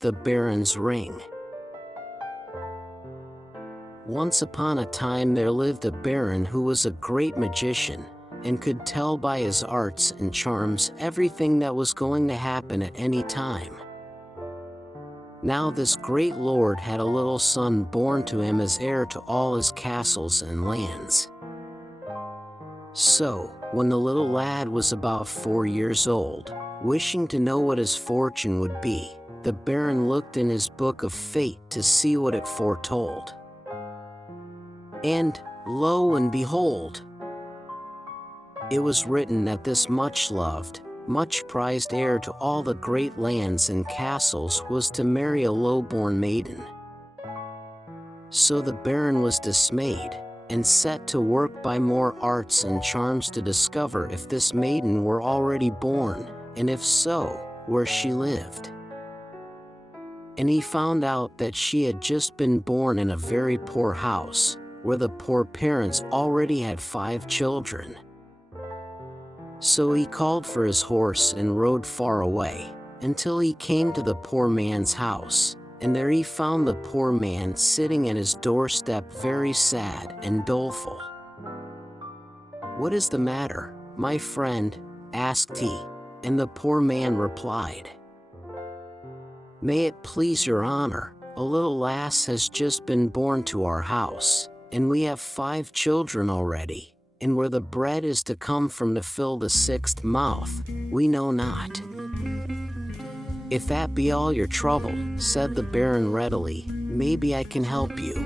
The Baron's Ring. Once upon a time there lived a baron who was a great magician, and could tell by his arts and charms everything that was going to happen at any time. Now this great lord had a little son born to him as heir to all his castles and lands. So, when the little lad was about 4 years old, wishing to know what his fortune would be, the baron looked in his book of fate to see what it foretold. And, lo and behold, it was written that this much-loved, much-prized heir to all the great lands and castles was to marry a low-born maiden. So the baron was dismayed, and set to work by more arts and charms to discover if this maiden were already born, and if so, where she lived. And he found out that she had just been born in a very poor house, where the poor parents already had 5 children. So he called for his horse and rode far away, until he came to the poor man's house, and there he found the poor man sitting at his doorstep very sad and doleful. "What is the matter, my friend?" asked he, and the poor man replied, "May it please your honor, a little lass has just been born to our house, and we have 5 children already. And where the bread is to come from to fill the 6th mouth, we know not." "If that be all your trouble," said the baron readily, "maybe I can help you.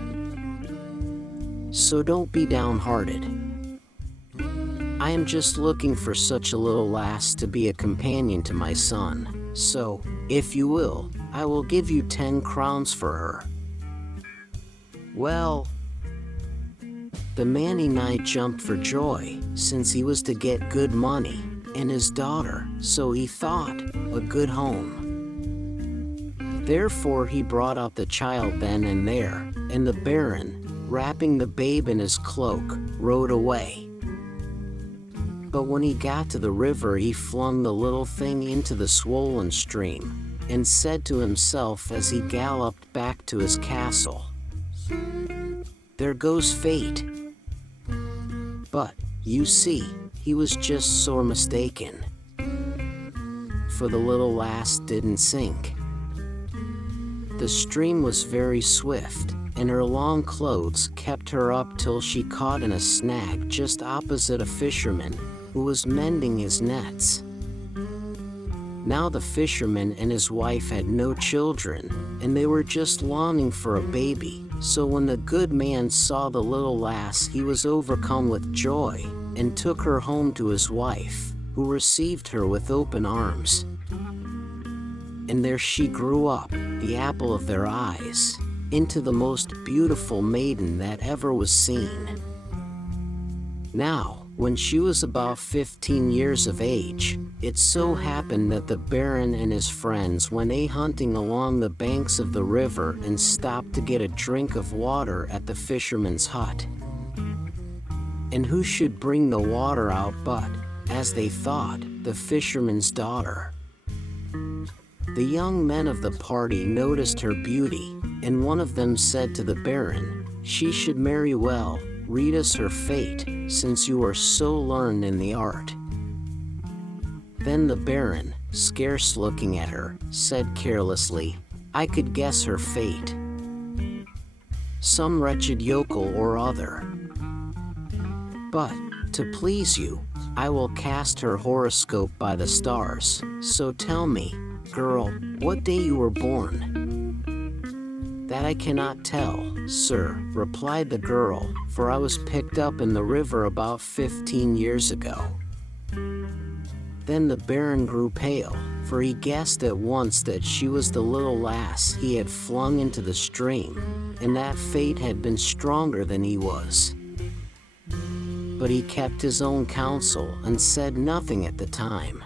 So don't be downhearted. I am just looking for such a little lass to be a companion to my son, so, if you will, I will give you 10 crowns for her." Well, the man-nigh jumped for joy, since he was to get good money, and his daughter, so he thought, a good home. Therefore he brought out the child then and there, and the baron, wrapping the babe in his cloak, rode away. But when he got to the river he flung the little thing into the swollen stream, and said to himself as he galloped back to his castle, "There goes fate." But, you see, he was just sore mistaken. For the little lass didn't sink. The stream was very swift, and her long clothes kept her up till she caught in a snag just opposite a fisherman, who was mending his nets. Now the fisherman and his wife had no children, and they were just longing for a baby. So when the good man saw the little lass he was overcome with joy, and took her home to his wife, who received her with open arms. And there she grew up, the apple of their eyes, into the most beautiful maiden that ever was seen. Now, when she was about 15 years of age, it so happened that the baron and his friends went a-hunting along the banks of the river and stopped to get a drink of water at the fisherman's hut. And who should bring the water out but, as they thought, the fisherman's daughter. The young men of the party noticed her beauty, and one of them said to the baron, "She should marry well, read us her fate, since you are so learned in the art." Then the baron, scarce looking at her, said carelessly, "I could guess her fate. Some wretched yokel or other. But, to please you, I will cast her horoscope by the stars, so tell me, girl, what day you were born." "That I cannot tell, sir," replied the girl, "for I was picked up in the river about 15 years ago." Then the baron grew pale, for he guessed at once that she was the little lass he had flung into the stream, and that fate had been stronger than he was. But he kept his own counsel and said nothing at the time.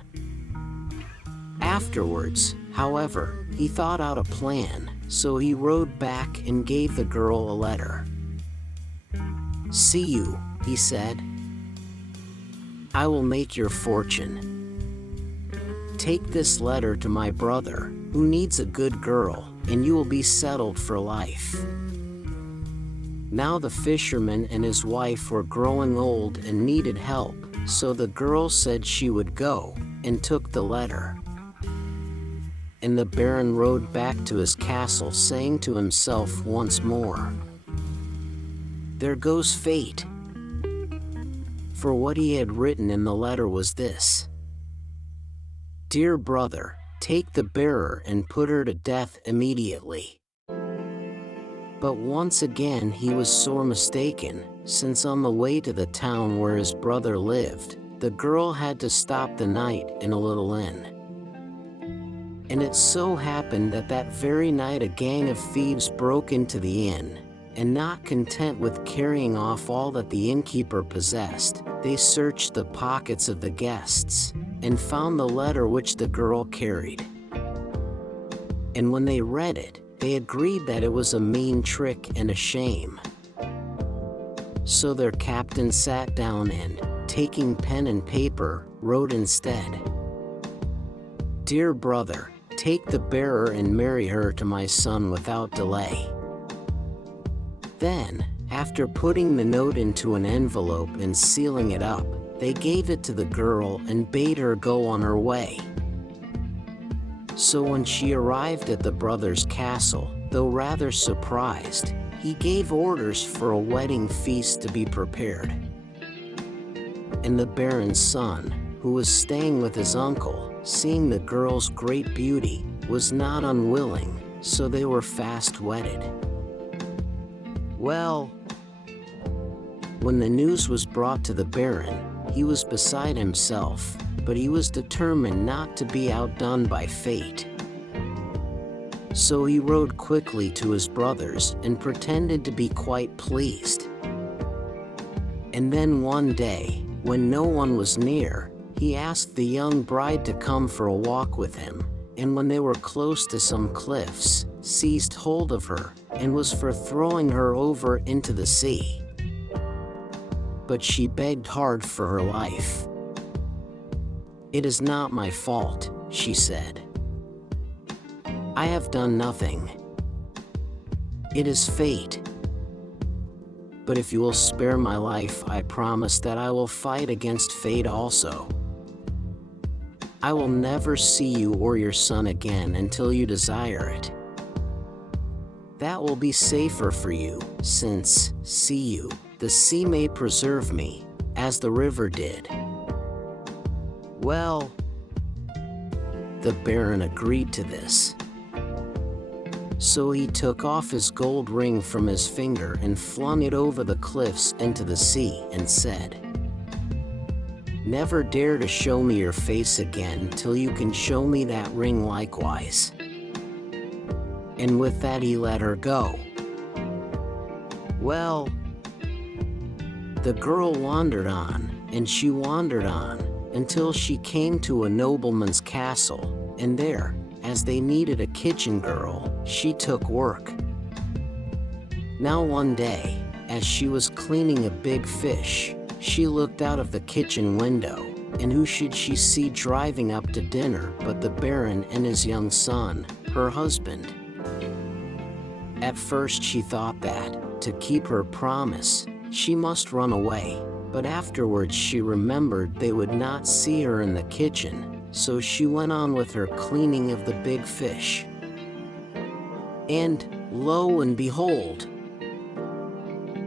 Afterwards, however, he thought out a plan, so he rode back and gave the girl a letter. "See you," he said. "I will make your fortune. Take this letter to my brother, who who needs a good girl, and you will be settled for life." Now the fisherman and his wife were growing old and needed help, so the girl said she would go, and took the letter. And the Baron rode back to his castle, saying to himself once more, "There goes fate." For what he had written in the letter was this: "Dear brother, take the bearer and put her to death immediately." But once again he was sore mistaken, since on the way to the town where his brother lived, the girl had to stop the night in a little inn. And it so happened that that very night a gang of thieves broke into the inn, and not content with carrying off all that the innkeeper possessed, they searched the pockets of the guests, and found the letter which the girl carried. And when they read it, they agreed that it was a mean trick and a shame. So their captain sat down and, taking pen and paper, wrote instead, "Dear brother, take the bearer and marry her to my son without delay." Then, after putting the note into an envelope and sealing it up, they gave it to the girl and bade her go on her way. So when she arrived at the brother's castle, though rather surprised, he gave orders for a wedding feast to be prepared. And the Baron's son, who was staying with his uncle, seeing the girl's great beauty, was not unwilling, so they were fast wedded. Well, when the news was brought to the Baron, he was beside himself, but he was determined not to be outdone by fate. So he rode quickly to his brothers and pretended to be quite pleased. And then one day, when no one was near, he asked the young bride to come for a walk with him, and when they were close to some cliffs, seized hold of her, and was for throwing her over into the sea. But she begged hard for her life. "It is not my fault," she said. "I have done nothing. It is fate. But if you will spare my life, I promise that I will fight against fate also. I will never see you or your son again until you desire it. That will be safer for you, since, see you, the sea may preserve me, as the river did." Well, the Baron agreed to this. So he took off his gold ring from his finger and flung it over the cliffs into the sea and said, "Never dare to show me your face again till you can show me that ring likewise." And with that he let her go. Well, the girl wandered on, and she wandered on, until she came to a nobleman's castle, and there, as they needed a kitchen girl, she took work. Now one day, as she was cleaning a big fish, she looked out of the kitchen window, and who should she see driving up to dinner but the Baron and his young son, her husband. At first she thought that, to keep her promise, she must run away, but afterwards she remembered they would not see her in the kitchen, so she went on with her cleaning of the big fish. And, lo and behold,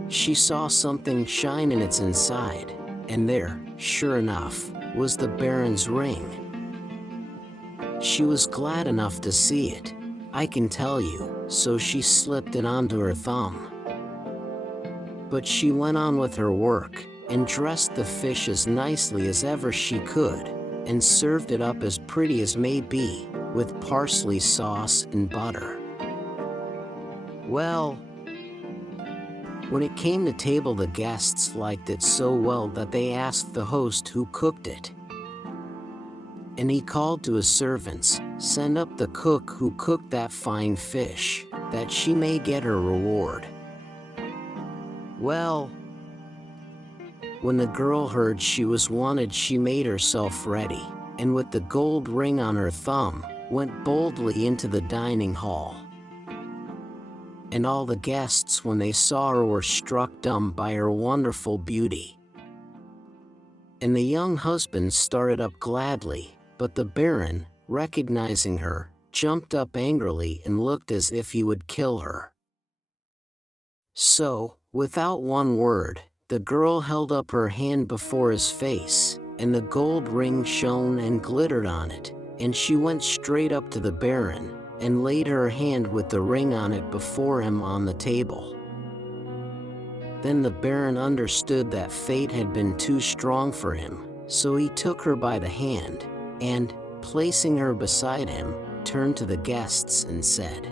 she saw something shine in its inside, and there, sure enough, was the Baron's ring. She was glad enough to see it, I can tell you, so she slipped it onto her thumb. But she went on with her work, and dressed the fish as nicely as ever she could, and served it up as pretty as may be, with parsley sauce and butter. Well, when it came to table the guests liked it so well that they asked the host who cooked it. And he called to his servants, "Send up the cook who cooked that fine fish, that she may get her reward." Well, when the girl heard she was wanted, she made herself ready, and with the gold ring on her thumb, went boldly into the dining hall. And all the guests, when they saw her, were struck dumb by her wonderful beauty. And the young husband started up gladly, but the Baron, recognizing her, jumped up angrily and looked as if he would kill her. So, without one word, the girl held up her hand before his face, and the gold ring shone and glittered on it, and she went straight up to the Baron, and laid her hand with the ring on it before him on the table. Then the Baron understood that fate had been too strong for him, so he took her by the hand, and, placing her beside him, turned to the guests and said,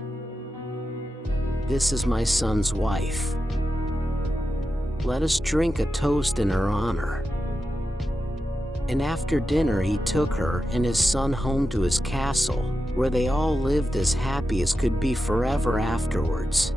"This is my son's wife. Let us drink a toast in her honor." And after dinner he took her and his son home to his castle, where they all lived as happy as could be forever afterwards.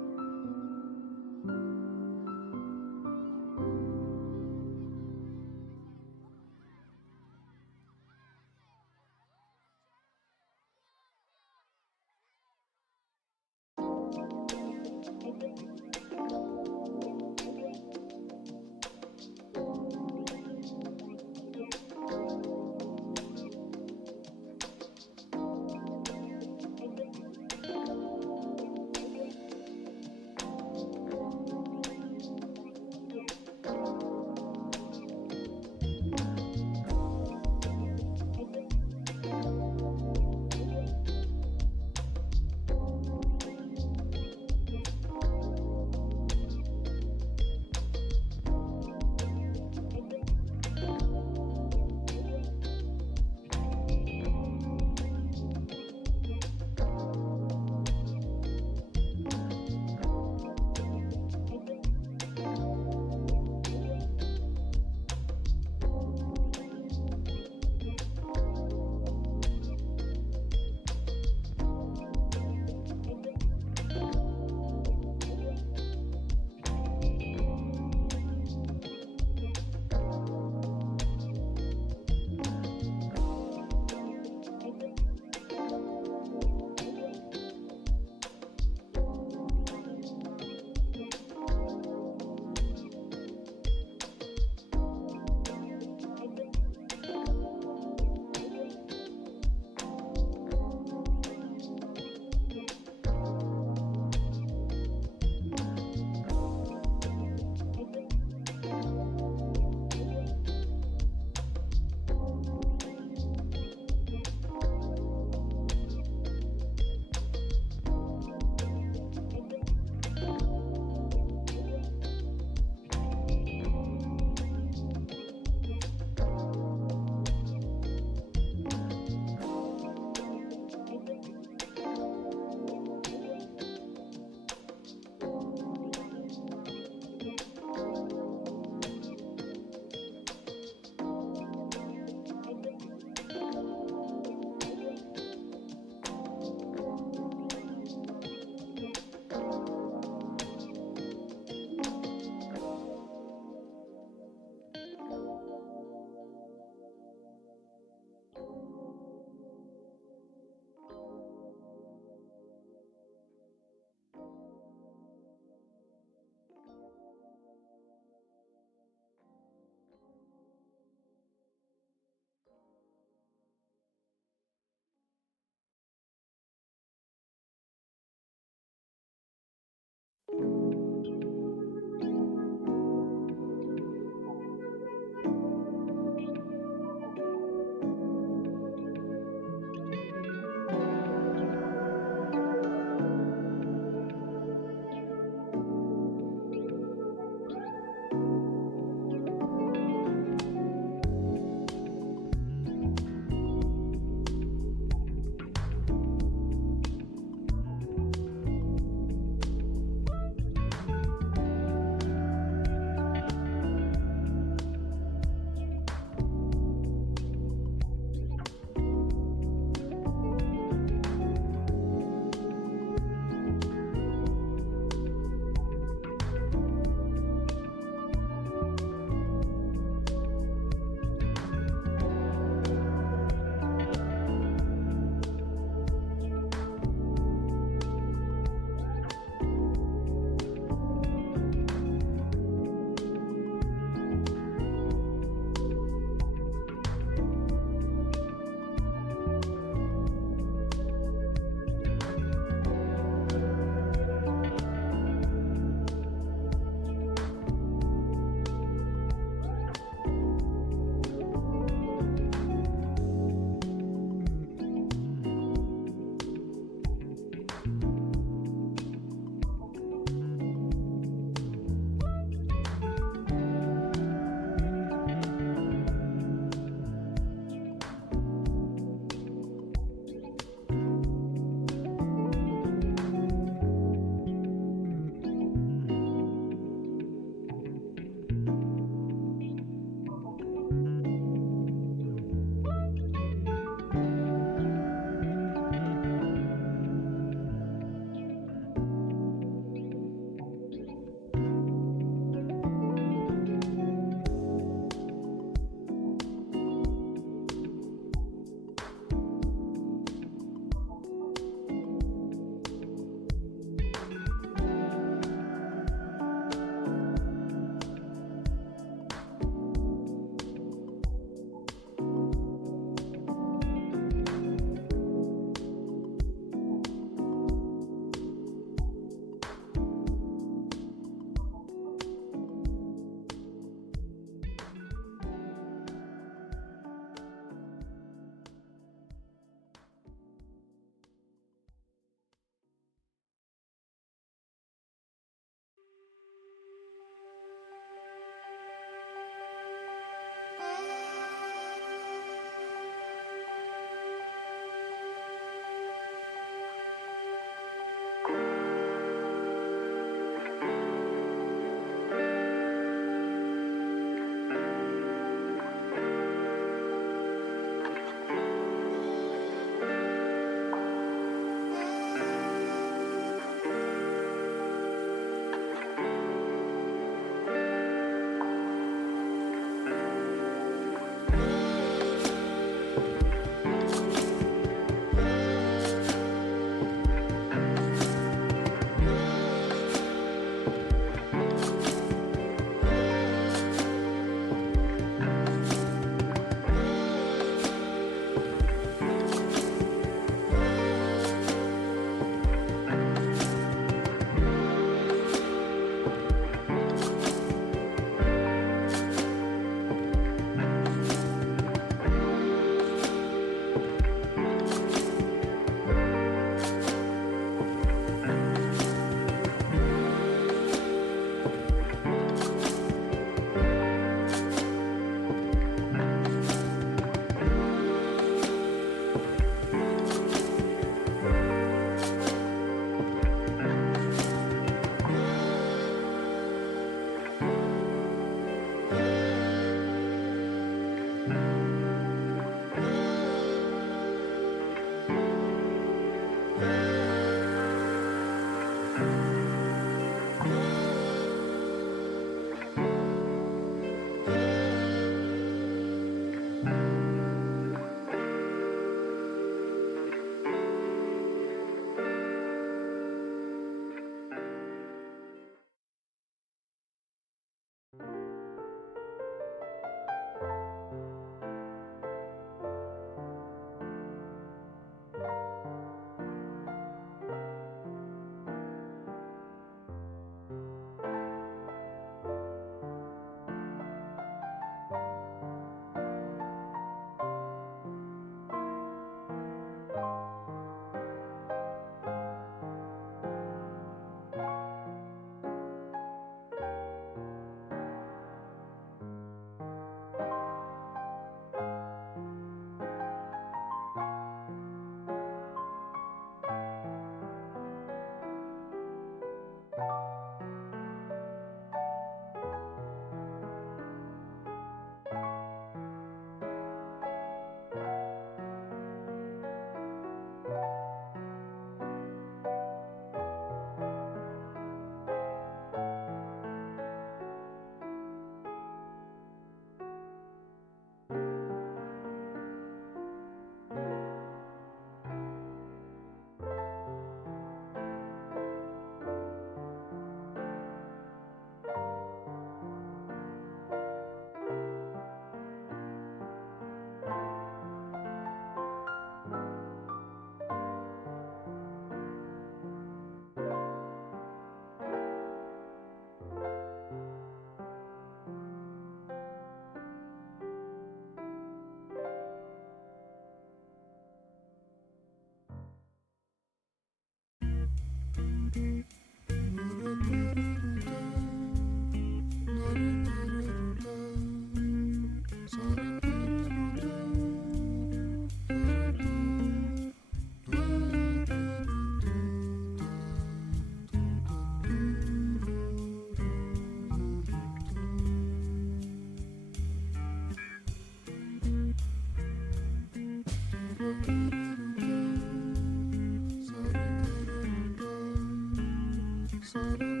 Immerse.